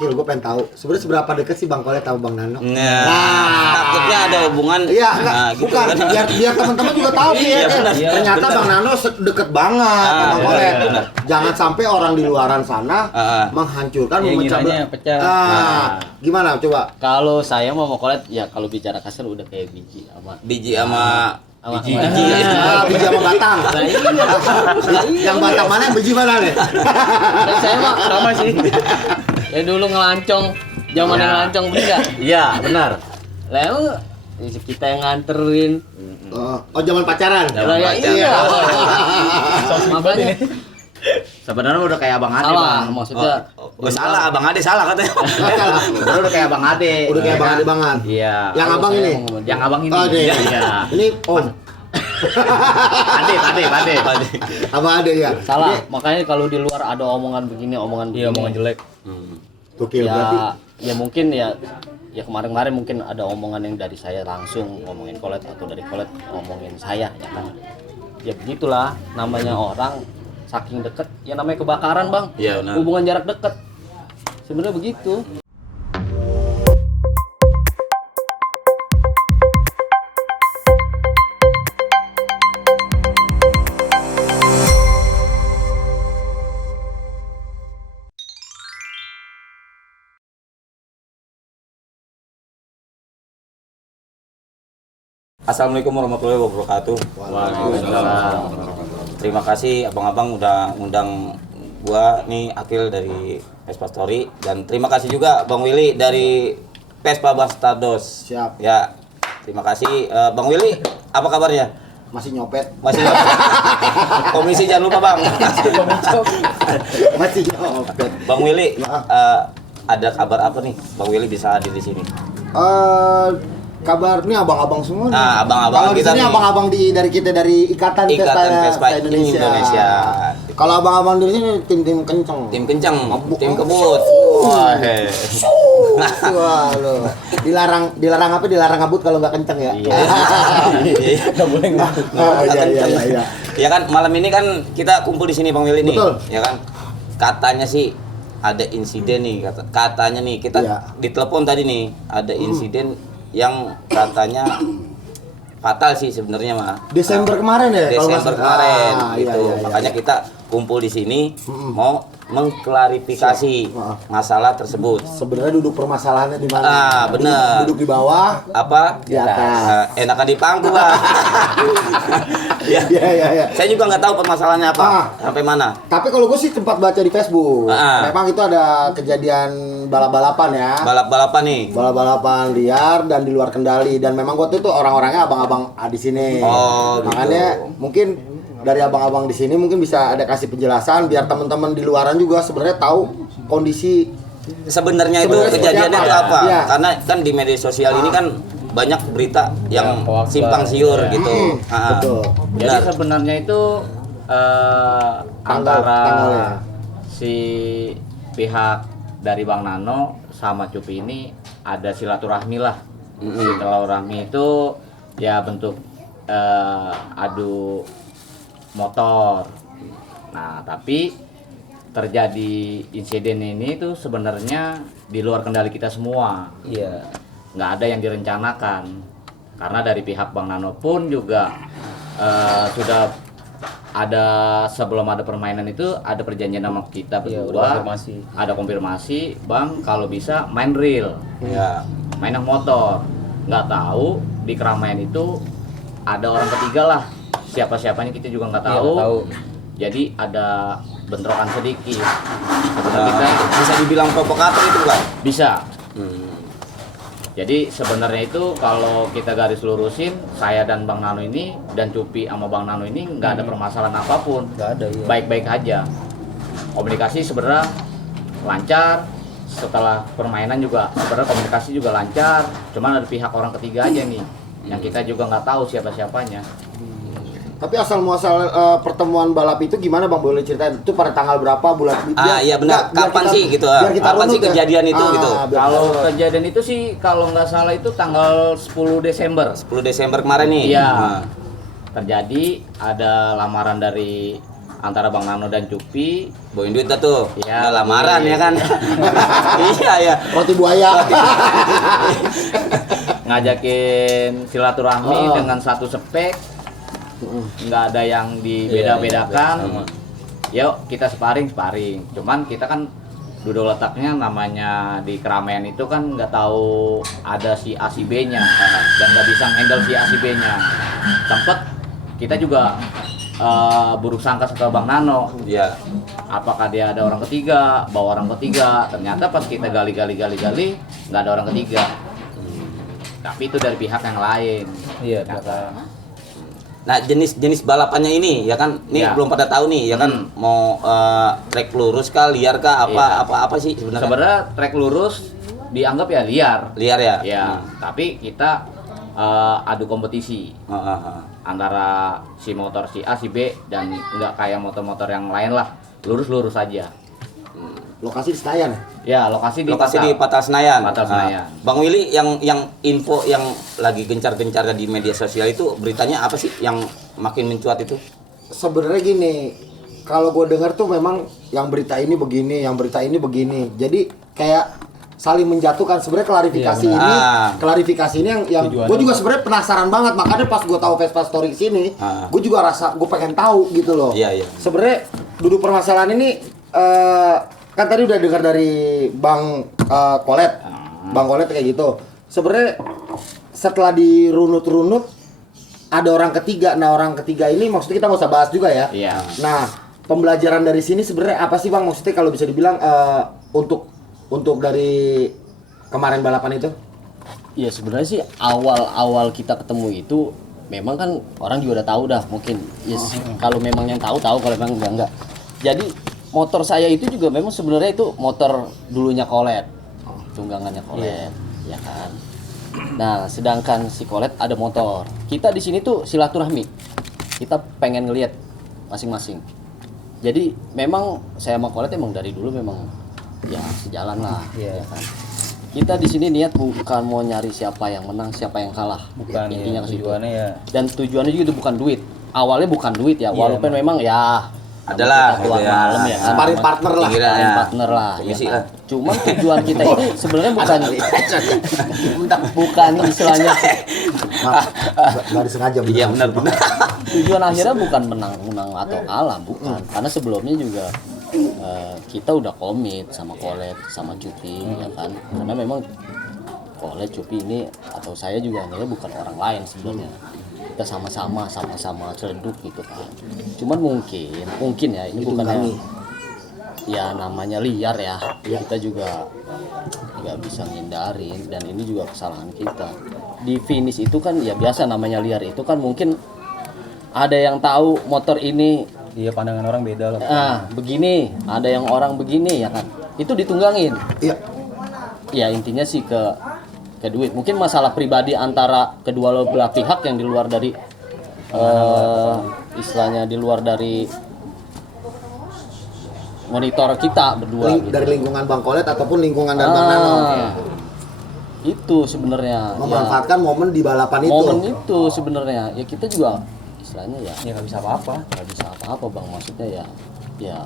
Kil, gue pengen tahu sebenarnya seberapa dekat sih Bang Kolet sama Bang Nano? Takutnya ada hubungan. Iya, gitu bukan. kan. Biar teman-teman juga tahu Iya, benar. Ternyata Benar. Bang Nano deket banget sama Bang Kolet. benar. Jangan sampai orang di luaran sana menghancurkan, memecah belah. pecah. Gimana coba? Kalau saya mau kolet ya kalau bicara kasar udah kayak biji sama Biji sama biji. biji. Biji sama batang. Nah, iya. Yang batang mana, yang biji mana nih? Dan saya mah sama sih. Ya dulu ngelancong, zaman yang ngelancong bener gak? Iya, benar. Lah emang kita yang nganterin. Oh, zaman pacaran. Lah ya iya. Makanya Sebenarnya udah kayak Abang Ade, salah Bang. maksudnya. Salah, Abang Ade salah katanya. Sebenarnya udah kayak Abang Ade. Udah kayak Bang Ade banget. Iya. Yang Kalau abang saya ini. mau- Yang Abang ini. Oh, ini. Iya. Ini Om. Ade. Abang Ade ya. Salah. Ini Makanya kalau di luar ada omongan begini, omongan begini. Iya, omongan jelek. Gokil Ya, berarti. ya mungkin ya kemarin-kemarin mungkin ada omongan yang dari saya langsung ngomongin Kolet atau dari Kolet ngomongin saya ya kan. Ya begitulah namanya orang saking deket ya namanya kebakaran, Bang. Iya, benar. Hubungan jarak deket. Sebenarnya begitu. Assalamualaikum warahmatullahi wabarakatuh. Waalaikumsalam. Terima kasih abang-abang udah ngundang gua nih Akil dari Vespa Story dan terima kasih juga Bang Willy dari Vespa Bastardos. Siap. Ya. Terima kasih Bang Willy. Apa kabarnya? Masih nyopet. Masih komisi jangan lupa Bang. Masih nyopet. Bang Willy, Ya. ada kabar apa nih? Bang Willy bisa hadir di sini. Kabar nih abang-abang semua nih. Nah, abang-abang Kalau di kita sini nih. abang-abang dari kita dari Ikatan Vespa Indonesia. Kalau abang-abang di sini tim kenceng. Tim kenceng, Mabuk. tim kebut. Wah, he. Wah, lo. Dilarang apa? Dilarang ngabut kalau nggak kenceng ya. Nggak boleh ngabut. Oh, iya. Ya kan malam ini kan kita kumpul di sini Bang Willy nih. Betul. Ya kan. Katanya sih ada insiden nih katanya nih kita Iya. ditelepon tadi nih ada insiden yang katanya fatal sih sebenarnya mah. Desember kemarin ya? kalau nggak Desember salah. kemarin Iya, gitu. iya. Makanya kita kumpul di sini mau mengklarifikasi Maaf. masalah tersebut. Sebenarnya duduk permasalahannya di mana? Ah, bener. Duduk di bawah, Apa? di atas. Enakan di pangku lah. Ya. Iya. Saya juga nggak tahu permasalahannya apa, sampai mana. Tapi kalau gue sih sempat baca di Facebook, memang itu ada kejadian balap-balapan ya. Balap-balapan nih. Balap-balapan liar dan di luar kendali, dan memang gue tuh orang-orangnya abang-abang di sini. Oh, gitu. Makanya mungkin dari abang-abang di sini mungkin bisa ada kasih penjelasan biar teman-teman di luaran juga sebenarnya tahu kondisi. Sebenarnya itu Sebenarnya kejadiannya seperti itu apa? apa? Iya. Karena kan di media sosial ini kan banyak berita yang hoax simpang lah. siur Iya. gitu. Betul. Jadi Benar. sebenarnya itu antara tanggalnya. si pihak dari Bang Nano sama Cupi ini ada silaturahmi lah. Silaturahmi itu ya bentuk adu motor. Nah, tapi terjadi insiden ini tuh sebenarnya di luar kendali kita semua. Iya. Nggak ada yang direncanakan. Karena dari pihak Bang Nano pun juga sudah ada sebelum ada permainan itu ada perjanjian sama kita Iya, udah berdua. konfirmasi. Ada konfirmasi, Bang kalau bisa main real, Ya. main yang motor. Nggak tahu di keramaian itu ada orang ketiga lah. Siapa-siapanya kita juga nggak Iya, tahu. nggak tahu. Jadi ada bentrokan sedikit. Nah, Kita bisa dibilang provokator itu kan? bisa. Hmm. Jadi sebenarnya itu kalau kita garis lurusin, saya dan Bang Nano ini dan Cupi sama Bang Nano ini nggak ada permasalahan apapun, Nggak ada, iya. baik-baik aja. Komunikasi sebenarnya lancar. Setelah permainan juga sebenarnya komunikasi juga lancar. Cuman ada pihak orang ketiga aja nih, yang kita juga nggak tahu siapa-siapanya. Tapi asal muasal pertemuan balap itu gimana Bang, boleh ceritain? Itu pada tanggal berapa, bulan? Iya benar. biar Kapan kita- sih gitu? biar kita Kapan runut sih ya. kejadian itu gitu? biar Kalau kita- kejadian itu sih kalau nggak salah itu tanggal 10 Desember. 10 Desember kemarin nih. Iya. Nah. Terjadi ada lamaran dari antara Bang Nano dan Cupi. Bawain duit dah tuh. Iya, Nggak lamaran ya kan. Iya ya. Roti buaya. Ngajakin silaturahmi dengan satu spek, nggak ada yang dibeda-bedakan. Yuk kita sparring. Cuman kita kan duduk letaknya namanya di keramaian itu kan nggak tahu ada si A si B-nya dan nggak bisa handle si A si B-nya. Sempet kita juga buruk sangka ke Bang Nano. Iya. Apakah dia ada orang ketiga, bawa orang ketiga? Ternyata pas kita gali nggak ada orang ketiga. Tapi itu dari pihak yang lain. Iya, Kata. Nah, jenis balapannya ini ya kan, nih Ya. belum pada tahu nih ya kan, mau trek lurus kah, liar kah, Iya. apa sih sebenarnya? Sebenarnya trek lurus dianggap ya liar. Liar ya. Ya, tapi kita adu kompetisi antara si motor si A si B dan nggak kayak motor-motor yang lain lah, lurus aja. Lokasi di Senayan. Ya, lokasi di Lokasi Patal. di Patal Senayan. Patal Senayan. Bang Willy, yang info yang lagi gencar-gencarnya di media sosial itu beritanya apa sih yang makin mencuat itu? Sebenarnya gini, kalau gue dengar tuh memang yang berita ini begini, yang berita ini begini. Jadi kayak saling menjatuhkan. Sebenarnya klarifikasi Iya, ini, Ah. klarifikasi ini yang Tujuannya gue juga sebenarnya penasaran banget. Makanya pas gue tahu Vespa Story sini, gue juga rasa gue pengen tahu gitu loh. Iya. Sebenarnya duduk permasalahan ini kan tadi udah dengar dari Bang Kolet. Bang Kolet kayak gitu. Sebenarnya setelah dirunut-runut ada orang ketiga. Nah, orang ketiga ini maksudnya kita nggak usah bahas juga ya. Iya. Nah, pembelajaran dari sini sebenarnya apa sih Bang? Maksudnya kalau bisa dibilang untuk dari kemarin balapan itu? Iya sebenarnya sih awal kita ketemu itu memang kan orang juga udah tahu dah mungkin. Yes, kalau memang yang tahu kalau memang enggak. Jadi motor saya itu juga memang sebenarnya itu motor dulunya Kolet. Tunggangannya Kolet, ya kan. Nah, sedangkan si Kolet ada motor. Kita di sini tuh silaturahmi. Kita pengen ngelihat masing-masing. Jadi memang saya sama Kolet emang dari dulu memang ya sejalan lah, ya kan. Kita di sini niat bukan mau nyari siapa yang menang, siapa yang kalah. Bukan Intinya ya, ke situ. tujuannya ya. Dan tujuannya juga itu bukan duit. Awalnya bukan duit ya, Iya, walaupun memang ya Adalah kita keluar gitu ya. malam ya. kan. Sparring partner lah. Pinggiran Sparring ya. partner lah, ya Komisi kan. lah. Cuman tujuan kita ini sebenarnya bukan istilahnya Maaf, nggak disengaja. Iya benar. tujuan akhirnya bukan menang atau kalah, bukan. Karena sebelumnya juga kita udah komit sama Kolet, sama Cupi, ya kan. Karena memang Kolet, Cupi ini atau saya juga anggapnya bukan orang lain sebenarnya. Kita sama-sama celeduk gitu kan. Cuman mungkin ya ini bukannya ya namanya liar ya. Kita juga nggak bisa ngindarin dan ini juga kesalahan kita. Di finish itu kan ya biasa namanya liar itu kan mungkin ada yang tahu motor ini Iya, pandangan orang beda lah. begini, ada yang orang begini ya kan. Itu ditunggangin. Iya. Ya intinya sih ke duit. Mungkin masalah pribadi antara kedua belah pihak yang di luar dari istilahnya di luar dari monitor kita berdua gitu. Dari lingkungan Bang Kolet ataupun lingkungan dan Bang Nano. Itu sebenarnya Memanfaatkan momen di balapan ya, itu. momen itu sebenarnya ya kita juga istilahnya ya Ya nggak bisa apa-apa. nggak bisa apa-apa bang, maksudnya ya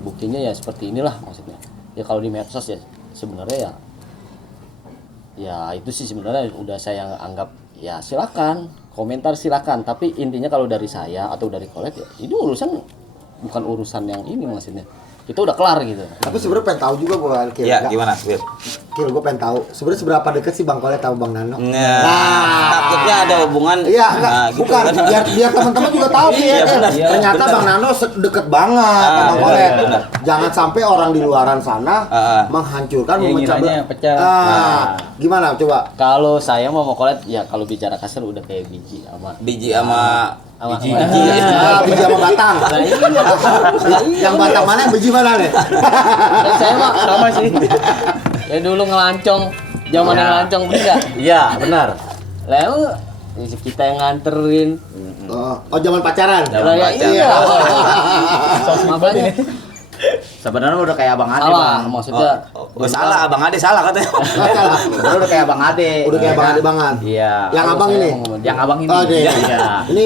buktinya ya seperti inilah maksudnya. Ya kalau di medsos ya sebenarnya ya itu sih sebenarnya udah saya anggap ya silakan komentar silakan, tapi intinya kalau dari saya atau dari Kolet ya ini urusan bukan urusan yang ini maksudnya. Itu udah kelar gitu. Tapi sebenarnya pengen tahu juga gua Kil. Iya, Nggak- gimana, Wil? Kil, gua pengen tahu sebenarnya seberapa deket sih Bang Kolet sama Bang Nano? Nah, takutnya ada hubungan. Iya, enggak, Nah, gitu bukan. kan. Biar teman-teman juga tahu nih ya. Iya, benar. Ternyata Benar. Bang Nano deket banget sama Bang benar, Kolet. benar. Jangan sampai orang di luaran sana menghancurkan, Ya, memecah ngiranya pecah. Gimana coba? Kalau saya mau Kolet ya kalau bicara kasar udah kayak biji sama Biji sama biji. Biji sama batang. Nah, iya. Yang batang mana, yang biji mana nih? Dan saya mah Sama sih. ya dulu ngelancong, zaman Ya. yang ngelancong bener. Iya, benar. Lah emang kita yang nganterin. Oh, zaman pacaran. Lah ya pacaran. iya. Makanya Sebenarnya udah kayak Abang Ade, salah Bang. maksudnya. salah, Abang Ade salah katanya. Sebenarnya udah kayak Abang Ade. Udah kayak Bang Ade banget. Iya. Yang Kalau abang saya ini. mau ngomong Yang abang ini. Oh, deh. Iya. Ini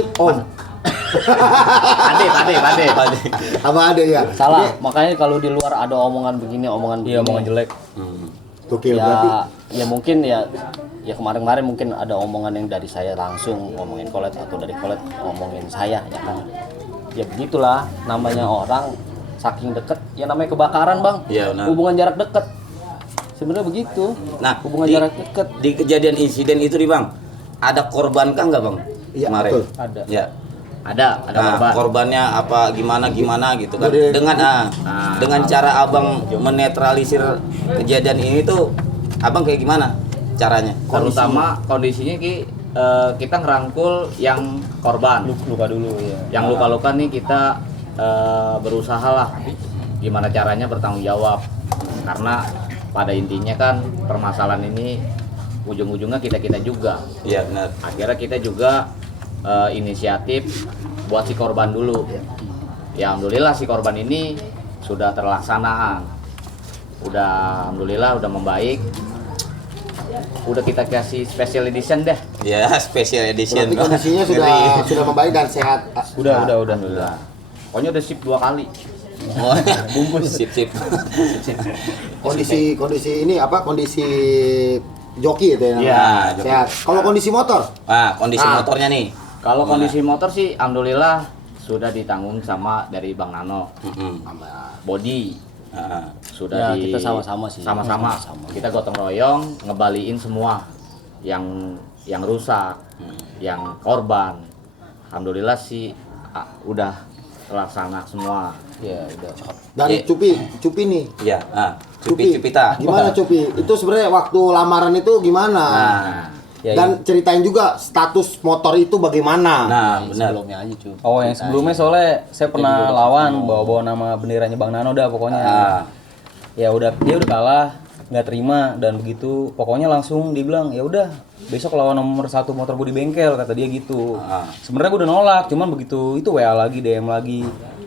Pade. Apa ada ya? Salah, makanya kalau di luar ada omongan begini, omongan begini. Iya, omongan jelek. Tukil Ya, berarti. ya mungkin ya kemarin-kemarin mungkin ada omongan yang dari saya langsung ngomongin Kolet atau dari Kolet ngomongin saya ya kan. Ya begitulah namanya orang saking deket ya namanya kebakaran, Bang. Iya, benar. Hubungan jarak deket. Sebenarnya begitu. Nah, hubungan jarak deket. di kejadian insiden itu nih Bang, ada korban kah nggak Bang? Iya, Kemarin? betul. Ada. Ya. Ada Nah, korban. korbannya apa gimana gitu kan? Dari- Dengan cara Abang menetralisir kejadian ini tuh Abang kayak gimana caranya? Terutama kondisinya kita ngerangkul yang korban. Luka dulu ya. Yang luka-luka nih kita berusaha lah gimana caranya bertanggung jawab, karena pada intinya kan permasalahan ini ujung-ujungnya kita juga. Iya benar. Akhirnya kita juga inisiatif buat si korban dulu. Ya alhamdulillah si korban ini sudah terlaksana, alhamdulillah udah membaik, udah kita kasih special edition deh. Ya special edition. Berarti kondisinya sudah membaik dan sehat. Udah. Alhamdulillah. Pokoknya udah sip 2 kali. Oh, bungkus sip. Kondisi ini apa? Kondisi joki itu ya. Iya, joki. Sehat. Kalau kondisi motor? Nah, kondisi Nah. motornya nih. Kalau kondisi motor sih alhamdulillah sudah ditanggung sama dari Bang Nano. Mm-mm. Body Nah, Ya, sudah kita sama-sama sih. Sama-sama. Kita gotong royong ngebaliin semua yang rusak, yang korban. Alhamdulillah sih udah terlaksana semua. Ya, udah. Dan Iya. Cupi nih. iya. Cupita. Gimana Cupi? Itu sebenarnya waktu lamaran itu gimana? Nah, Ya, Dan ceritain juga status motor itu bagaimana? nah benar. Sebelumnya aja, cuy. Oh, yang sebelumnya soalnya saya pernah lawan bawa-bawa nama benderanya Bang Nano dah pokoknya. Ah. Ya udah dia udah kalah, nggak terima dan begitu. Pokoknya langsung dia bilang, "Ya udah, besok lawan nomor 1 motor gue di bengkel," kata dia gitu. Ah. Sebenarnya gue udah nolak, cuman begitu itu WA lagi, DM lagi,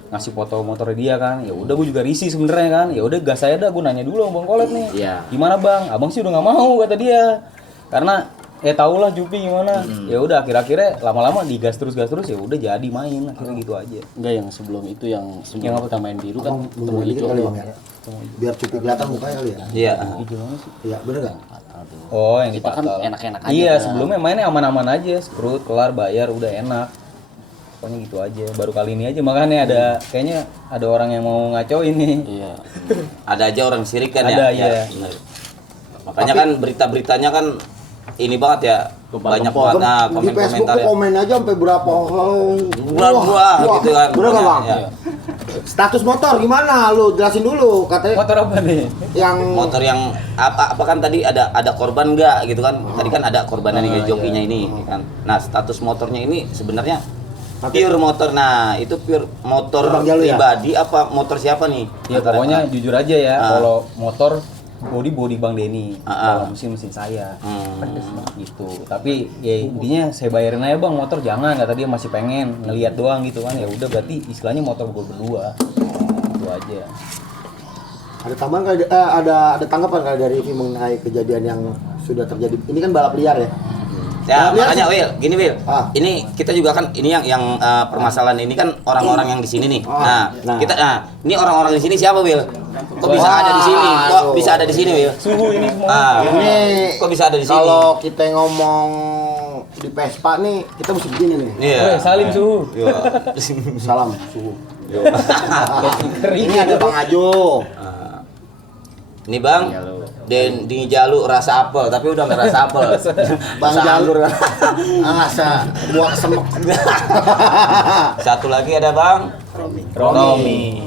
ngasih foto motornya dia kan. Ya udah gue juga risih sebenarnya kan. Ya udah gas saya dah, gue nanya dulu sama Bang Kolet nih. Iya. Gimana Bang? Abang sih udah nggak mau kata dia. Karena tau lah Jupi gimana. Ya udah akhir-akhirnya lama-lama digas terus ya udah jadi main akhirnya gitu aja. Enggak, yang sebelum itu yang sebelum kita main biru kan Abang ketemu mundur dikit hijau. kali Bang ya. Biar Cupi kelihatan mukanya kali ya. Iya. Iya, bener nggak? Oh, yang Kita kan dipatal. enak-enak aja, Iya, kan. sebelumnya mainnya aman-aman aja, skrut, kelar, bayar, udah enak. Pokoknya gitu aja. Baru kali ini aja makanya ada kayaknya ada orang yang mau ngacoin nih. Iya. Ada aja orang sirik kan Ada, ya. iya. Benar. Makanya kan berita-beritanya kan ini banget ya. Banyak banget Di Facebook komen-komentar tuh ya. komen aja sampai berapa Wah, gitu kan. Bener nggak Bang? Ya. Status motor gimana? Lu jelasin dulu. Katanya Motor apa nih? yang Motor yang apa kan tadi ada korban nggak gitu kan? Tadi kan ada korbannya nih jokinya ini kan. Nah, status motornya ini sebenarnya pure motor. Nah, itu pure motor Bang Jalu ya? pribadi apa motor siapa nih? Ya pokoknya jujur aja ya, Ah. kalau motor body Bang Denny, Ah, ah. kalau mesin saya. Hmm. Gitu. Tapi ya intinya saya bayarin aja Bang motor jangan, kata dia masih pengen ngelihat doang gitu kan. Ya udah berarti istilahnya motor gue berdua. Itu aja. ada tambahan kali, ada tanggapan kali dari Vivi mengenai kejadian yang sudah terjadi. Ini kan balap liar ya. Ya, Balap liar makanya sih. Will, gini Will. Ah. Ini kita juga kan ini yang permasalahan ini kan orang-orang yang di sini nih. Ah. Nah, ini orang-orang di sini siapa Will? Kok bisa ada di sini? Kok Waduh. bisa ada di sini Will? Suhu ini semua. Ini Kok bisa ada di sini? kalau kita ngomong di Vespa nih, kita mesti begini nih. Iya. Salim suhu. Iya. Salam suhu. Kering. Ini ada Bang Ajo. Ini Bang, dan di Jalu rasa apel, tapi udah nggak rasa apel. Bang Rasa Jalur. anggur. Rasa buah kesemek. Satu lagi ada Bang Romi.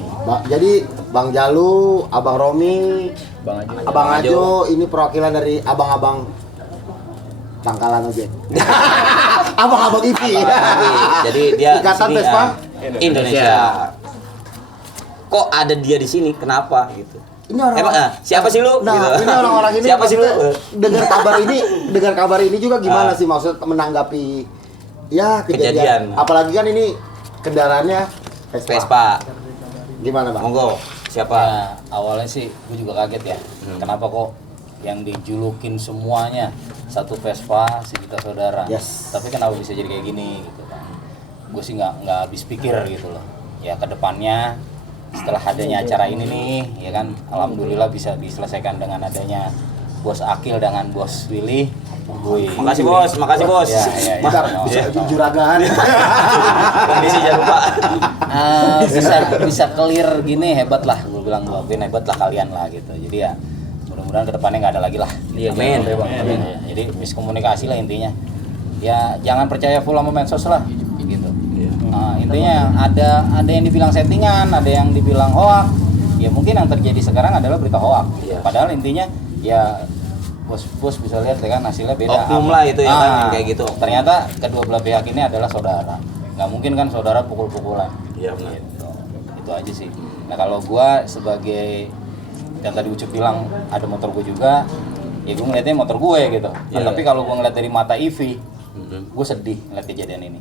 Jadi Bang Jalu, Abang Romi, Bang aja. Abang Ajo, ini perwakilan dari abang-abang Pangkalan ojek. Abang-abang IP. Jadi dia di Ikatan sini, Vespa Indonesia. Kok ada dia di sini? Kenapa gitu? Ini orang Siapa sih lu? Nah, Gitu. ini orang-orang ini Siapa sih lu? maksudnya dengar kabar ini juga gimana sih maksud menanggapi ya kejadian. Kejadian. Apalagi kan ini kendaraannya Vespa. Vespa. Gimana, Bang? Monggo. Siapa? Ya, awalnya sih gue juga kaget ya. Kenapa kok yang dijulukin semuanya satu Vespa sejuta saudara. Yes. Tapi kenapa bisa jadi kayak gini gitu kan. gue sih nggak habis pikir gitu loh. Ya kedepannya setelah adanya acara ini nih, ya kan, alhamdulillah bisa diselesaikan dengan adanya Bos Akil dengan Bos Willy. Wih. Makasih bos. Ya. Bisa juragan. Komisi jangan lupa. Bisa clear gini, hebat lah, gue bilang hebat lah kalian lah gitu. Jadi ya mudah-mudahan kedepannya nggak ada lagi lah. Iya, Amin. Amin. Jadi miskomunikasi lah intinya. Ya jangan percaya full sama medsos lah gitu. Nah, intinya ada yang dibilang settingan, ada yang dibilang hoax. Ya mungkin yang terjadi sekarang adalah berita hoax. Padahal intinya ya bos bisa lihat ya kan hasilnya beda. Oknum lah itu ya kan, kayak gitu. Ternyata kedua belah pihak ini adalah saudara. Nggak mungkin kan saudara pukul-pukulan. Iya benar. Gitu. Itu aja sih. Nah kalau gua sebagai yang tadi Ucup bilang ada motor gue juga, ya gue ngeliatnya motor gue gitu. Nah, tapi kalau gue ngeliat dari mata Ivi, gue sedih ngeliat kejadian ini.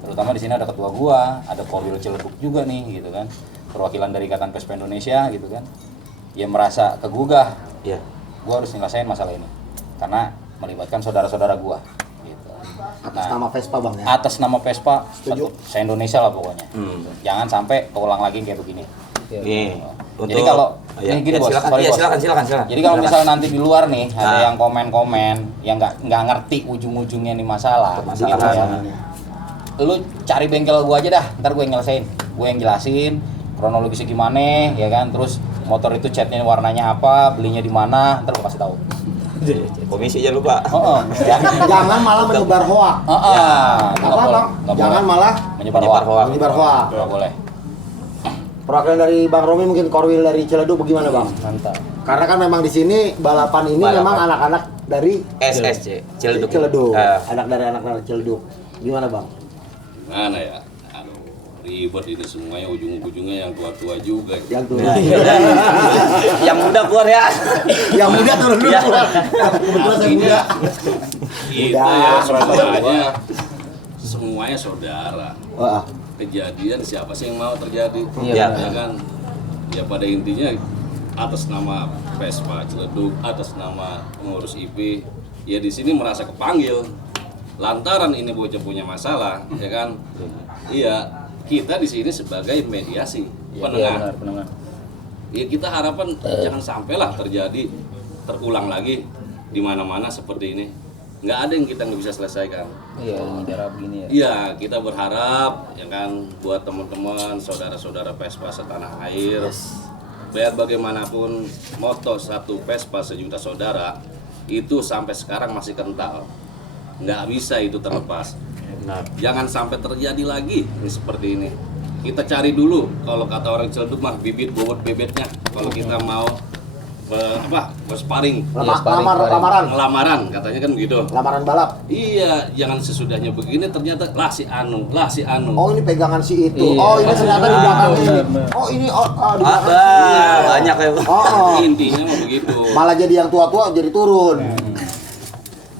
Terutama di sini ada ketua gua, ada Korwil Ciledug juga nih gitu kan, perwakilan dari Ikatan Vespa Indonesia gitu kan. Ya merasa kegugah. Iya. Gua harus nyelesain masalah ini karena melibatkan saudara-saudara gua. Gitu. Atas nama Vespa bang ya. Atas nama Vespa, Setuju. se-Indonesia lah pokoknya. Jangan sampai keulang lagi kayak begini. Nih. Jadi kalau ini gini bos, sorry, bos. Silakan. Jadi kalau misalnya nanti di luar nih ada yang komen-komen yang nggak ngerti ujung-ujungnya nih masalah, gitu ya. Lu cari bengkel gua aja dah, ntar gue nyelesain, gue yang jelasin kronologisnya gimana, ya kan, terus motor itu catnya warnanya apa, belinya di mana, ntar gue kasih tahu. Komisi jangan lupa. Jangan malah menyebar hoak. Apa bang? Jangan malah menyebar Menyebar hoax. menyebar hoak. Nggak boleh. Perwakilan dari Bang Romi mungkin Korwil dari Ciledug bagaimana bang? Mantap. Karena kan memang di sini balapan ini memang anak-anak dari SSC Ciledug. Ciledug. Anak dari anak-anak Ciledug. Gimana bang? Mana ya? Aduh, ribet ini semuanya ujung-ujungnya yang tua-tua juga. Yang tuh. Yang muda keluar ya. Yang muda turun dulu. Kebetulan saya muda. Kita ya semuanya saudara. Wah. Kejadian siapa sih yang mau terjadi? Iya. Ya kan? Ya pada intinya atas nama Vespa Ciledug, atas nama pengurus IP, ya di sini merasa kepanggil. Lantaran ini bocah punya masalah, ya kan? Iya, kita di sini sebagai mediasi, penengah. Penengah. Ya kita harapan jangan sampailah terulang lagi di mana-mana seperti ini. Nggak ada yang kita nggak bisa selesaikan. Iya, cara begini ya. Iya, kita berharap ya kan buat teman-teman, saudara-saudara Vespa setanah air. Biar bagaimanapun moto satu Vespa sejuta saudara itu sampai sekarang masih kental. Nggak bisa itu terlepas. Jangan sampai terjadi lagi ini seperti ini. Kita cari dulu kalau kata orang Ciledug mah bibit bobot bebetnya. Kalau kita mau sparring, lamaran katanya kan begitu. Lamaran balap. Iya, jangan sesudahnya begini ternyata lah si Anu. Oh ini pegangan si itu. Iya. Oh ini ternyata di belakang ini. Benar. Oh ini di belakang. Banyak ya. Intinya mah begitu. Malah jadi yang tua-tua jadi turun.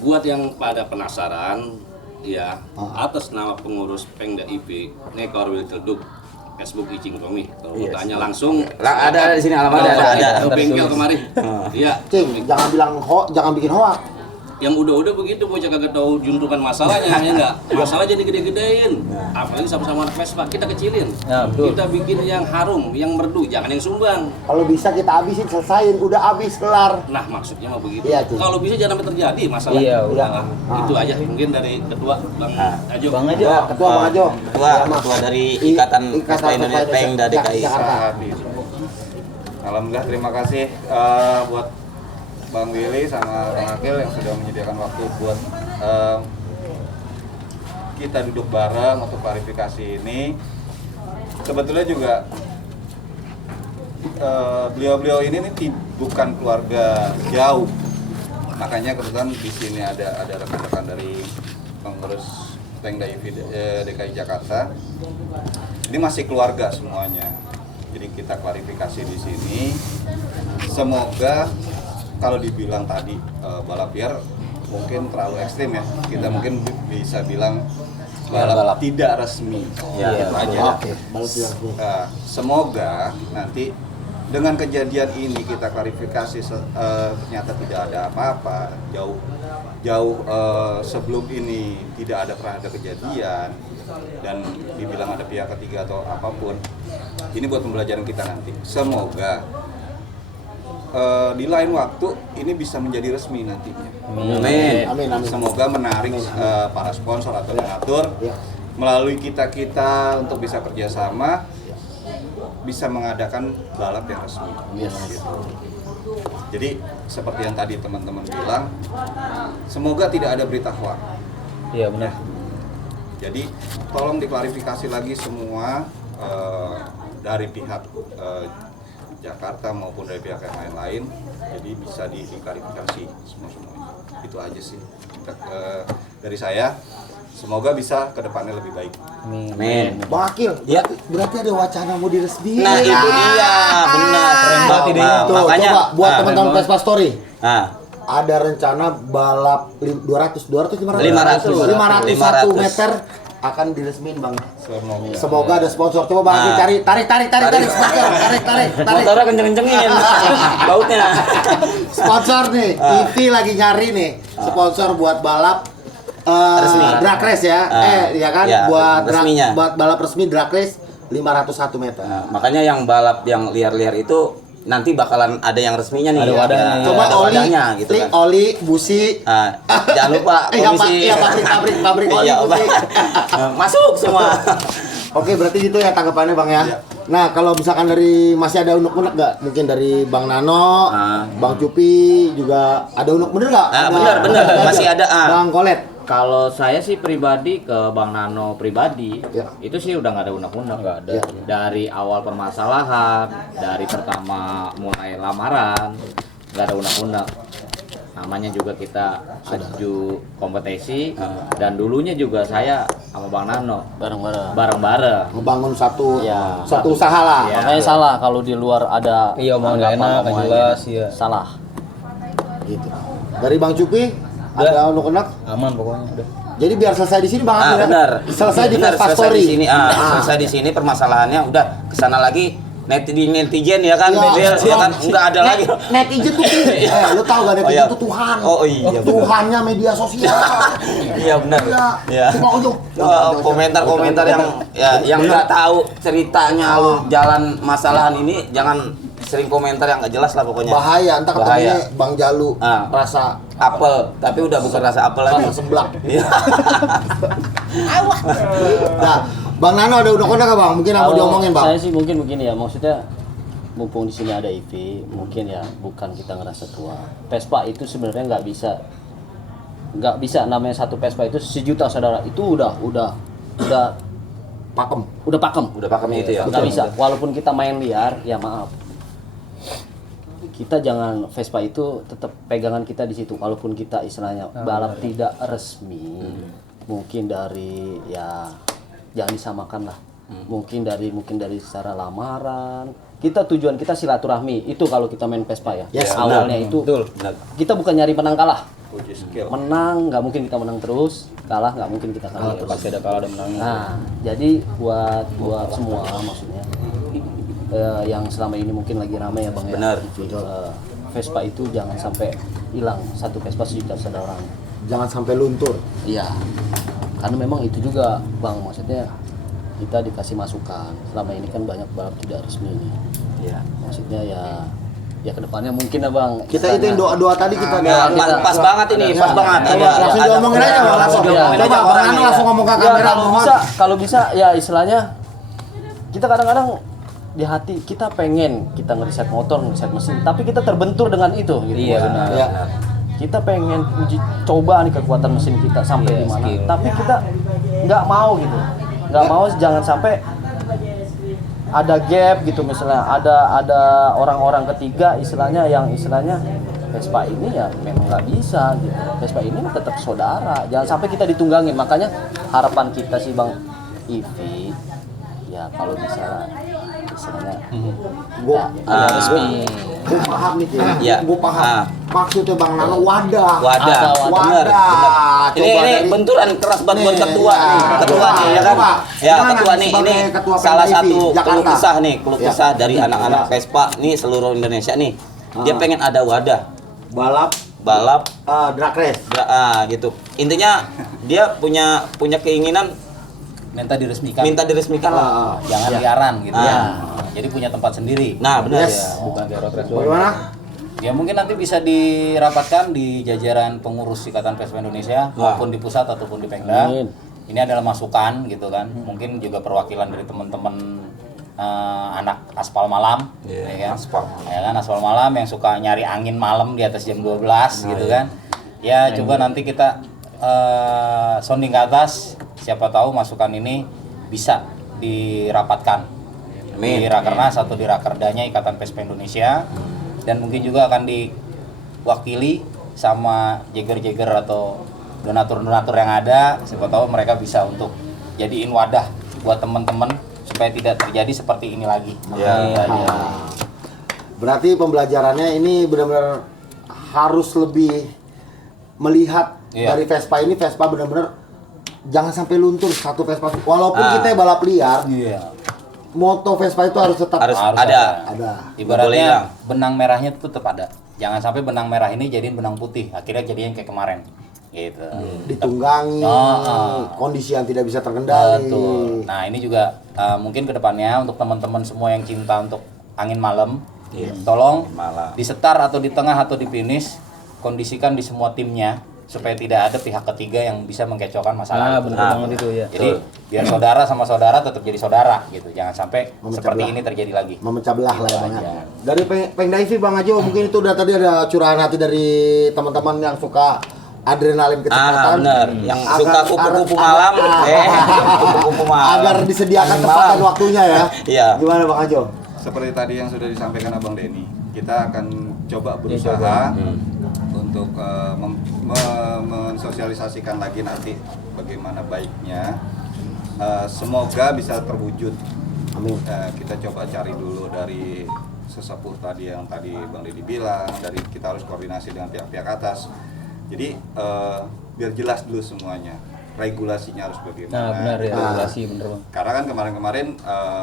Buat yang pada penasaran, ya atas nama pengurus Pengda IP, Korwil Ciledug, Facebook Icing Romi. Kalau mau tanya langsung, Ada di sini alamatnya ada. bengkel kemari. Iya. Cing, jangan bikin hoak. Yang udah-udah begitu bocah kagak tahu juntukan masalahnya ya enggak. Masalah jadi gede-gedein. Apalagi sama-sama anak Vespa kita kecilin. Ya, betul. Kita bikin yang harum, yang merdu, jangan yang sumbang. Kalau bisa kita habisin, selesain, udah habis kelar. Nah, maksudnya mah begitu. Iya, Cing. Kalau bisa jangan sampai terjadi masalah. Iya, udah. Itu aja mungkin dari ketua Bang Ajo. Bang aja. Ketua Bang Ajo. Ketua dari Ikatan Vespa Indonesia Pengda DKI. Jakarta. Alhamdulillah terima kasih buat Bang Willy sama Bang Akil yang sudah menyediakan waktu buat kita duduk bareng untuk klarifikasi ini. Sebetulnya juga beliau-beliau ini bukan keluarga jauh, makanya kebetulan di sini ada rekan-rekan dari pengurus Pengda DKI Jakarta. Ini masih keluarga semuanya. Jadi kita klarifikasi di sini. Semoga kalau dibilang tadi balap liar mungkin terlalu ekstrim ya. Kita mungkin bisa bilang balap tidak resmi. Ya, Gitu aja. Oke, balap liar. Semoga nanti dengan kejadian ini kita klarifikasi ternyata tidak ada apa-apa, jauh jauh sebelum ini tidak pernah ada kejadian dan dibilang ada pihak ketiga atau apapun, ini buat pembelajaran kita nanti. Semoga di lain waktu ini bisa menjadi resmi nantinya. Amin. Amin. Semoga menarik para sponsor atau donatur melalui kita untuk bisa kerjasama, bisa mengadakan balap yang resmi. Gitu. Jadi seperti yang tadi teman-teman bilang, semoga tidak ada berita hoax. Iya benar. Jadi tolong diklarifikasi lagi semua dari pihak Jakarta maupun dari pihak yang lain-lain. Jadi bisa diklarifikasi semua. Itu aja sih dari saya. Semoga bisa ke depannya lebih baik. Amin. Bang Akil, Ya. berarti ada wacana mau diresmiin. Nah, itu dia, benar. Keren banget idenya. Tuh, Makanya coba buat nah, teman-teman Vespa Story. Nah, Ada rencana balap 500 500. 501 meter akan diresmiin, Bang. Semoga ada sponsor. Coba Bang Akil cari, tarik sponsor, tarik. motornya kenceng-kencengin bautnya. Sponsor nih, EV lagi nyari nih sponsor buat balap Resmi. drag race ya. Ya kan, ya, buat resminya. buat balap resmi drag race 501 meter. Nah, makanya yang balap yang liar-liar itu nanti bakalan ada yang resminya nih. Ada wadahnya. Ya, Coba ada oli, wadahnya gitu kan. oli, busi. Jangan lupa komisi. Iya, pabrik oli, Iya, busi. masuk semua. Oke, berarti gitu ya tanggapannya Bang ya. Nah, kalau misalkan dari masih ada unek-unek nggak? Mungkin dari Bang Nano, Bang Cupi juga ada unek bener nggak? Bener, masih ada. Bang Kolet. Kalau saya sih pribadi ke Bang Nano pribadi, Ya. itu sih udah nggak ada undang-undang. Nggak ada. Ya. Dari awal permasalahan, dari pertama mulai lamaran, nggak ada undang-undang. Namanya juga kita aju kompetisi, dan dulunya juga saya sama Bang Nano bareng-bareng. Ngebangun satu Ya. satu usaha lah. Ya. Makanya salah kalau di luar ada Iya, omongan nggak enak, nggak omongan jelas, iya. Salah. Gitu. Dari Bang Cupi ada unek-unek. Aman pokoknya udah. Jadi biar selesai di sini Bang Akil ya? Benar. Selesai di Benar, Vespa selesai Story. di sini. Selesai di sini permasalahannya udah kesana lagi netizen ya kan, Bedel, ya kan enggak ada lagi. Netizen tuh lu tahu gak netizen iya. tuh Tuhan. Oh, iya, benar. Tuhannya media sosial. Iya benar. Iya. Ya. Ujung. Komentar-komentar yang nggak tahu ceritanya alur jalan masalahan ini, jangan sering komentar yang nggak jelas lah pokoknya. Bahaya, entah Bahaya. ketemunya Bang Jalu rasa Apel, tapi udah bukan rasa apel lagi. rasa seblak. Iya. Nah, Bang Nano ada unek-unek nggak Bang? Mungkin mau Kalau diomongin Bang. Saya sih mungkin begini ya, maksudnya mumpung di sini ada EV, mungkin ya bukan kita ngerasa tua. Vespa itu sebenarnya nggak bisa namanya satu Vespa itu sejuta saudara, itu udah Pakem. udah pakem. Udah pakemnya itu ya. Nggak bisa, walaupun kita main liar, ya maaf. Kita jangan Vespa itu tetap pegangan kita di situ, walaupun kita istilahnya balap tidak resmi. Mungkin dari ya jangan disamakan lah. Mungkin dari secara lamaran. Kita tujuan kita silaturahmi. Itu kalau kita main Vespa ya. Yes, Awalnya itu Benar. kita bukan nyari menang kalah. Uji skill. Menang nggak mungkin kita menang terus, kalah nggak mungkin kita kalah terus. Pasti ada kalah dan menangnya. Nah, jadi buat semua maksudnya yang selama ini mungkin lagi ramai ya Bang ya. Benar. Vespa itu jangan sampai hilang, satu Vespa sejuta saudara. Jangan sampai luntur. Iya. Karena memang itu juga Bang, maksudnya kita dikasih masukan. Selama ini kan banyak balap tidak resmi ini. Iya. Maksudnya ya kedepannya mungkin ya Bang. Kita itu yang doa-doa tadi kita Nah, pas banget ini, pas banget. langsung diomongin aja Bang, langsung. Iya. Coba Bang Nano langsung ngomong ke Ya, kamera. kalau bisa ya istilahnya kita kadang-kadang di hati kita pengen kita ngeriset motor, ngeriset mesin, tapi kita terbentur dengan itu gitu. Iya, benar. Ya. Kita pengen coba nih kekuatan mesin kita sampai di mana. Tapi kita nggak mau gitu. Nggak mau jangan sampai ada gap gitu, misalnya ada orang-orang ketiga istilahnya Vespa ini ya memang nggak bisa gitu. Vespa ini tetap saudara, jangan sampai kita ditunggangin. Makanya harapan kita sih Bang Ivi ya kalau bisa istilahnya Gua resmi. Gue paham nih, Iya. gue paham. Maksudnya Bang Nano wadah. Wadah, bener. Ini benturan keras banget buat ketua nih, ketua nih ya kan. Ya ketua nih, ini salah satu keluh kesah nih, keluh kesah dari anak-anak Vespa nih seluruh Indonesia nih. Dia pengen ada wadah balap balap drag race. gitu. Intinya dia punya keinginan minta diresmikan. Lah. Jangan liaran gitu ya. Jadi punya tempat sendiri. Nah, benar. Yes. Bukan kayak road race doang. Bagaimana? Ya mungkin nanti bisa dirapatkan di jajaran pengurus Ikatan Vespa Indonesia maupun di pusat ataupun di Pemda. Ini adalah masukan gitu kan. Mungkin juga perwakilan dari teman-teman anak aspal malam, ya kan? Aspal malam yang suka nyari angin malam di atas jam 12 gitu kan. Ya coba nanti kita sounding ke atas, siapa tahu masukan ini bisa dirapatkan di Rakernas atau di Rakerdanya Ikatan Vespa Indonesia, dan mungkin juga akan diwakili sama jeger-jeger atau donatur-donatur yang ada, siapa tahu mereka bisa untuk jadiin wadah buat teman-teman supaya tidak terjadi seperti ini lagi. Berarti pembelajarannya ini benar-benar harus lebih melihat dari Vespa ini, Vespa benar-benar jangan sampai luntur satu Vespa. Walaupun kita balap liar, moto Vespa itu harus tetap ada. Ibaratnya benang merahnya itu tetap ada. Jangan sampai benang merah ini jadiin benang putih, akhirnya jadinya kayak kemarin. Gitu. Ditunggangi, kondisi yang tidak bisa terkendali. Betul. Nah ini juga mungkin kedepannya untuk teman-teman semua yang cinta untuk angin malam, tolong disetar atau di tengah atau di finish, kondisikan di semua timnya supaya tidak ada pihak ketiga yang bisa mengkecohkan masalah. Bener banget itu ya. Jadi biar saudara sama saudara tetap jadi saudara gitu. Jangan sampai seperti ini terjadi lagi. Memecah belah lah ya Bang. Dari Pengda IV Bang Ajo, mungkin itu udah tadi ada curahan hati dari teman-teman yang suka adrenalin kecepatan. Bener. Yang suka kupu-kupu malam, kupu-kupu malam. Agar disediakan tempat dan waktunya ya. Iya. Gimana Bang Ajo? Seperti tadi yang sudah disampaikan Abang Denny, kita akan coba berusaha untuk mensosialisasikan lagi nanti bagaimana baiknya. Semoga bisa terwujud. Amin. Kita coba cari dulu dari sesepuh tadi yang tadi Bang Denny bilang, dari kita harus koordinasi dengan pihak-pihak atas. Jadi biar jelas dulu semuanya, regulasinya harus bagaimana. Nah benar ya, regulasi bener Bang. Karena kan kemarin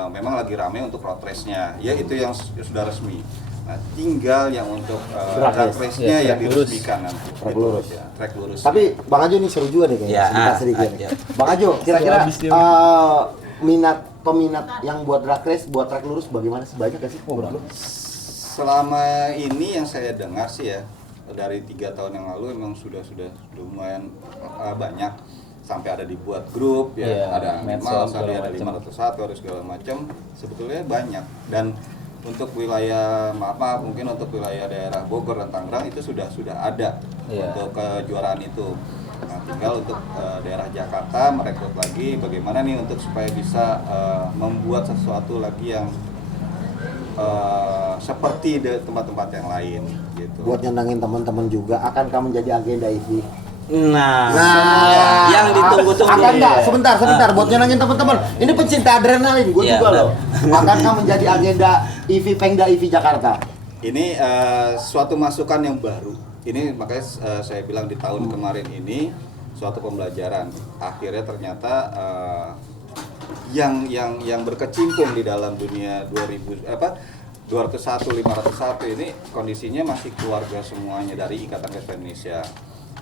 memang lagi rame untuk road race-nya, ya itu yang sudah resmi. Nah, tinggal yang untuk drag race-nya yang diresmikan nanti. Track lurus. Ya, track lurus. Tapi Bang Ajo ini seru juga deh kayaknya. Sedikit. Bang Ajo, kira-kira peminat yang buat drag race, buat track lurus bagaimana sih, banyak gak sih menurut lu? Selama ini yang saya dengar sih ya, dari 3 tahun yang lalu emang sudah lumayan banyak, sampai ada dibuat grup ya, ada animal, tadi ada 501, ada segala macam, sebetulnya banyak. Dan untuk wilayah mungkin untuk wilayah daerah Bogor dan Tangerang itu sudah ada untuk kejuaraan itu. Nah, tinggal untuk daerah Jakarta merekrut lagi bagaimana nih untuk supaya bisa membuat sesuatu lagi yang seperti di tempat-tempat yang lain gitu. Buat nyenangin teman-teman juga, akankah menjadi agenda IV? Nah, yang ditunggu-tunggu. Akan enggak? Sebentar. Buat nyenangin teman-teman. Ini pencinta adrenalin, gue juga loh. Akankah menjadi agenda IV Pengda IV Jakarta? Ini suatu masukan yang baru. Ini makanya saya bilang di tahun kemarin ini suatu pembelajaran. Akhirnya ternyata yang berkecimpung di dalam dunia 201, 501 ini kondisinya masih keluarga semuanya dari Ikatan Vespa Indonesia.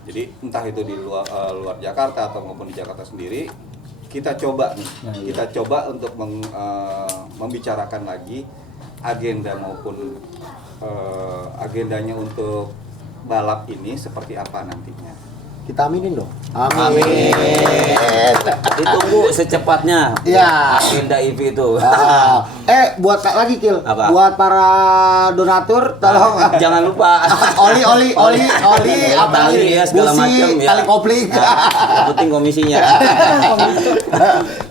Jadi entah itu di luar Jakarta atau maupun di Jakarta sendiri, kita coba untuk membicarakan lagi agenda maupun agendanya untuk balap ini seperti apa nantinya. Kita aminin dong. Amin. Ditunggu secepatnya. Iya. Agenda IV itu. Buat lagi Kil. Apa? Buat para donatur tolong Jangan lupa oli apa tali ya segala macam ya. Tali kopling. Yang penting komisinya.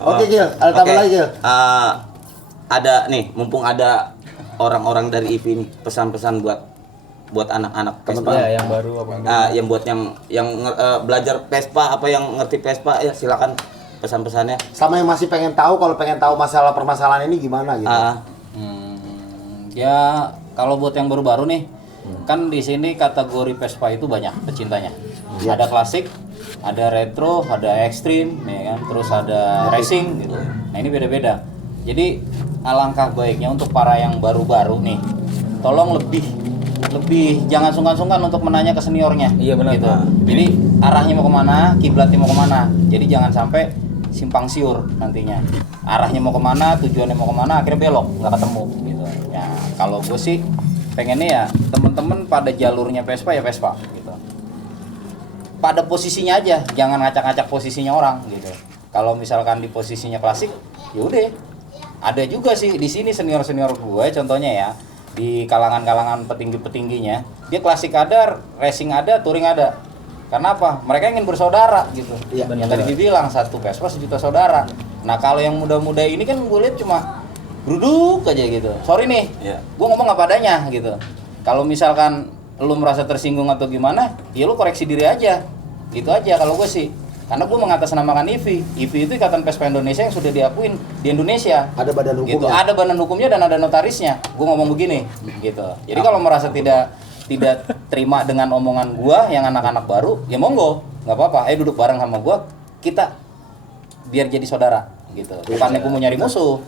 Oke Kil, ada tambah lagi Kil. Ada nih, mumpung ada orang-orang dari IV ini, pesan-pesan buat anak-anak Vespa yang baru apa yang buat yang belajar Vespa, apa yang ngerti Vespa, ya silakan pesan-pesannya. Sama yang masih pengen tahu, kalau pengen tahu masalah permasalahan ini gimana gitu. Ya kalau buat yang baru-baru nih, kan di sini kategori Vespa itu banyak pecintanya. Ada klasik, ada retro, ada ekstrim, ya kan, terus ada racing gitu. Nah ini beda-beda. Jadi alangkah baiknya untuk para yang baru-baru nih, tolong lebih lebih jangan sungkan-sungkan untuk menanya ke seniornya. Iya, benar. Gitu. Jadi arahnya mau kemana, kiblatnya mau kemana. Jadi jangan sampai simpang siur nantinya. Arahnya mau kemana, tujuannya mau kemana, akhirnya belok, nggak ketemu. Gitu. Ya kalau gue sih pengennya ya temen-temen pada jalurnya Vespa ya Vespa. Gitu. Pada posisinya aja, jangan ngacak-ngacak posisinya orang. Gitu. Kalau misalkan di posisinya klasik, ya udah. Ada juga sih di sini senior-senior gue, contohnya ya. Di kalangan-kalangan petinggi-petingginya, dia klasik ada, racing ada, touring ada. Karena apa? Mereka ingin bersaudara gitu. Iya, Yang tadi dibilang satu Vespa sejuta saudara. Nah kalau yang muda-muda ini kan gue lihat cuma duduk aja gitu. Sorry nih, gue ngomong apa adanya gitu. Kalau misalkan lu merasa tersinggung atau gimana, ya lu koreksi diri aja. Gitu aja kalau gue sih. Karena gue mengatasnamakan IVI. IVI itu Ikatan Vespa Indonesia yang sudah diakuin di Indonesia. Ada badan hukumnya. Gitu, ada badan hukumnya dan ada notarisnya. Gue ngomong begini, gitu. Jadi kalau merasa tidak terima dengan omongan gua yang anak-anak baru, ya monggo, nggak apa-apa. Ayo duduk bareng sama gua, kita biar jadi saudara, gitu. Bukannya gua mau nyari musuh.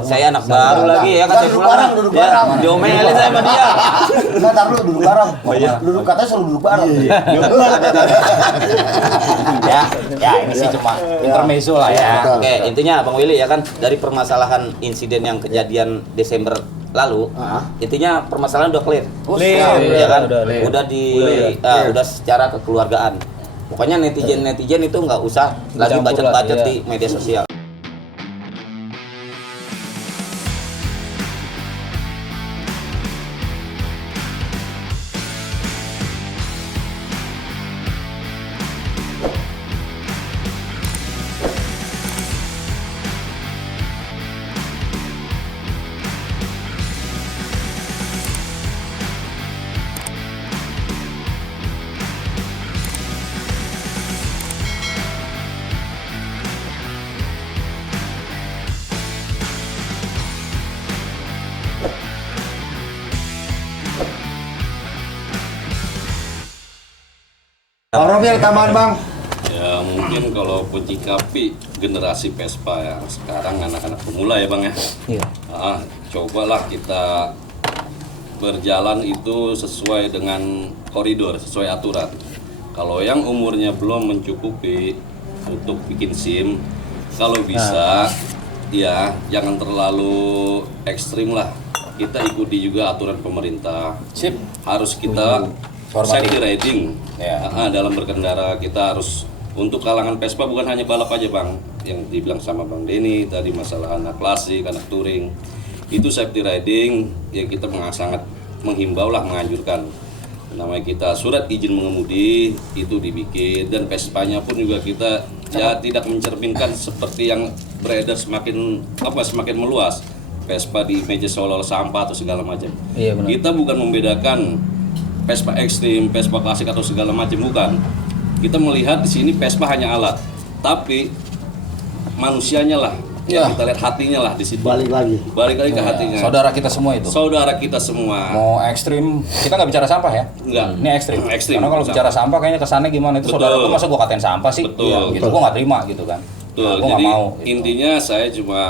Saya anak baru lagi ya kan, saya Duduk pulang. bareng, duduk bareng. Diomelin saya sama dia. Enggak, taruh dulu duduk bareng. Duduk katanya selalu duduk bareng. Ya ini sih cuma intermezzo lah ya. Betul. Oke, intinya Bang Willy ya kan, dari permasalahan insiden yang kejadian Desember lalu, intinya permasalahan udah clear. Clear, ya kan? udah clear. Udah secara kekeluargaan. Pokoknya netizen itu nggak usah lagi Campur lah, bacot-bacot iya. di media sosial. Bang Robi yang tambahan bang. Ya mungkin kalau menyikapi generasi Vespa yang sekarang anak-anak pemula ya bang ya. Iya. Cobalah kita berjalan itu sesuai dengan koridor, sesuai aturan. Kalau yang umurnya belum mencukupi untuk bikin SIM, kalau bisa ya jangan terlalu ekstrim lah. Kita ikuti juga aturan pemerintah. Sip. Harus kita safety riding. Ya. Dalam berkendara kita harus, untuk kalangan Vespa bukan hanya balap aja bang, yang dibilang sama Bang Denny tadi masalah anak klasik, anak touring, itu safety riding yang kita sangat menghimbau lah, menganjurkan. Namanya kita surat izin mengemudi itu dibikin, dan Vespanya pun juga kita ya tidak mencerminkan seperti yang beredar semakin meluas. Vespa di meja seolah-olah sampah atau segala macam. Iya, benar. Kita bukan membedakan Vespa ekstrim, Vespa klasik atau segala macam, bukan. Kita melihat di sini Vespa hanya alat, tapi manusianya lah. Ya. Kita lihat hatinya lah di situ. Balik lagi ke hatinya. Saudara kita semua itu. Saudara kita semua. Mau ekstrim, kita nggak bicara sampah ya. Enggak. Ini ekstrim. Ekstrim. Karena kalau bicara sampah kayaknya kesannya gimana, itu Betul. saudara gue masa gue katain sampah sih. Betul. Iya, gitu. Gue nggak terima gitu kan. Betul. Nah, gue nggak Jadi mau. Gitu. intinya saya cuma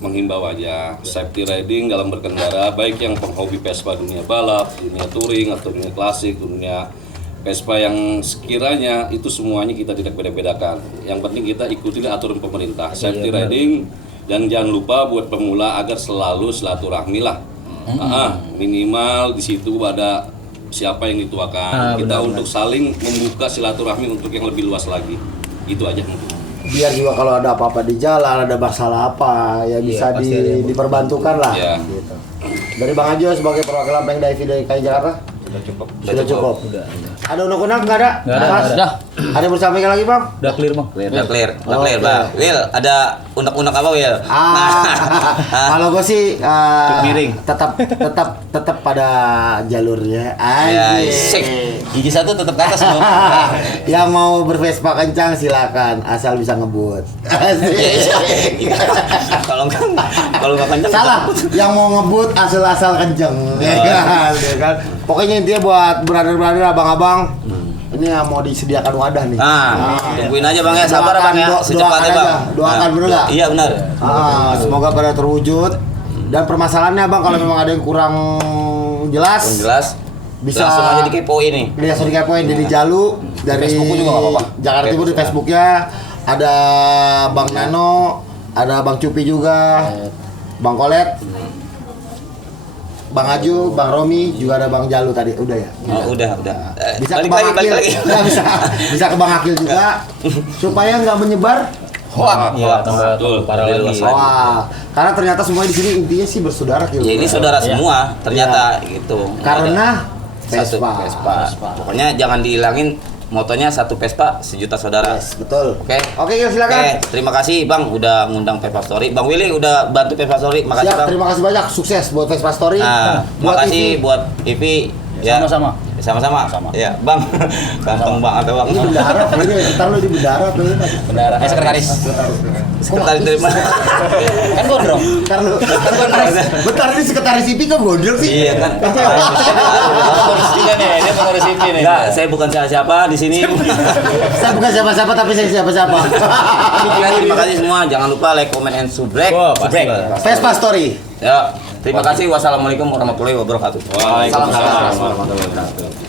menghimbau aja safety riding dalam berkendara, baik yang penghobi Vespa dunia balap, dunia touring atau dunia klasik, dunia Vespa yang sekiranya itu semuanya kita tidak beda-bedakan. Yang penting kita ikuti aturan pemerintah, safety riding, dan jangan lupa buat pemula agar selalu silaturahmi lah. Minimal di situ ada siapa yang dituakan. Kita untuk saling membuka silaturahmi untuk yang lebih luas lagi. Itu aja mungkin. biar juga kalau ada apa-apa di jalan, ada masalah apa ya bisa pasti ada yang diperbantukan lah. Iya. Gitu. Dari Bang Ajo sebagai perwakilan Pemda DKI Jakarta sudah cukup. Ada unek-unek nggak ada? Nggak ada, Mas? nggak ada. Ada yang mau disampaikan lagi bang? Udah clear bang. Udah clear, Oke. Bang. Will, ada unek-unek apa Will? Kalau gue sih miring. tetap pada jalurnya Ya, aja. sik. Gigi satu tetap ke atas dong. Yang mau bervespa kencang silakan asal bisa ngebut. Asik. Kalau nggak kencang Salah, yang mau ngebut asal kenceng. Ya kan? Pokoknya intinya buat brother-brother, abang-abang, ini yang mau disediakan wadah nih. Tungguin aja Bang ya, sabar Bang ya, secepatnya Bang. Doakan bener nggak? Iya benar. Semoga pada terwujud. Dan permasalahannya bang, kalau memang ada yang kurang jelas, Bisa langsung aja dikepoin nih. Langsung dikepoin dari Jalu, dari Facebookku juga nggak apa-apa. Jakarta Timur di Facebooknya ada Bang Nano, ada Bang Cupi juga, Bang Kolet, Bang Aju, Bang Romi, juga ada Bang Jalu tadi. Udah ya. Oh, udah. Bisa ke Balik Bang lagi. Akil. Nggak, bisa ke Bang Akil juga supaya nggak menyebar. Wah, Iya, tambah betul. parah Lebih lagi. luas Wah, karena ternyata semua di sini intinya sih bersaudara gitu. Ya ini saudara semua ternyata gitu. Karena Satu Vespa. Pokoknya jangan dihilangin motonya satu Vespa sejuta saudara. Yes, betul. Oke. Oke, Gil, silakan. Terima kasih Bang udah ngundang Vespa Story. Bang Willy udah bantu Vespa Story. Makasih Siap, Bang. terima kasih banyak. Sukses buat Vespa Story. Nah, makasih Ivi. buat Ivi. Ya. Sama-sama. Sama-sama. Ya, Bang. Ganteng banget ya, Bang. Ini bendahara, ini ntar lu di bendahara tuh. Bendara, sekretaris. Sekretaris dari mana? Kan gondrong. Bentar lu. Bentar ini sekretaris IP kok gondrong sih? Iya kan. Dia nih, dia pengurus IP nih. Enggak, saya bukan siapa-siapa di sini. Saya bukan siapa-siapa tapi saya siapa-siapa. Terima kasih semua. Jangan lupa like, comment, and subscribe. Wah, pasti lah. Vespa Story. Ya, terima kasih. Wassalamualaikum warahmatullahi wabarakatuh. Waalaikumsalam Salam. warahmatullahi wabarakatuh.